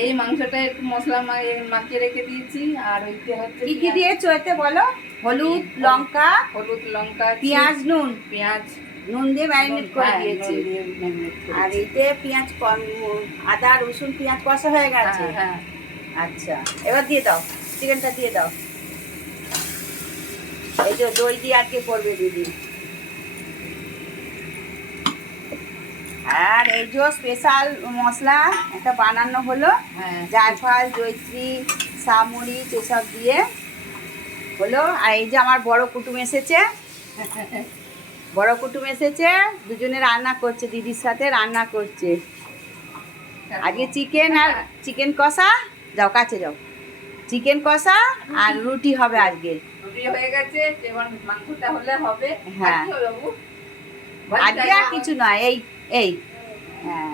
এই মাংসটা একটু মশলা মাখিয়ে রেখে দিয়েছি। আর ওইতে হচ্ছে কি কি দিয়েছো এতে বলো? হলুদ, লঙ্কা, পেঁয়াজ, নুন। নুন দিয়ে ম্যারিনেট করে দিয়েছি। আর এইতে পেঁয়াজ, আদা, রসুন, পেঁয়াজ কষা হয়ে গেছে। হ্যাঁ। আচ্ছা, এবার দিয়ে দাও, চিকেনটা দিয়ে দাও। এই যে দই দিয়ে আজকে করবে দিদি। আর এই যে স্পেশাল মশলা একটা বানানো হলো, জায়ফল, জয়িত্রী, সামরিচ এসব দিয়ে হলো। আর এই যে আমার বড় কুটুম এসেছে, দুজনে রান্না করছে, দিদির সাথে রান্না করছে আজকে চিকেন আর চিকেন কষা। যাও কাছে যাও, চিকেন কষা আর রুটি হবে আজকে। রুটি হয়ে গেছে, এবার মাংসটা হলে হবে। হ্যাঁ, আজকে আর কিছু নয়, এই এই হ্যাঁ।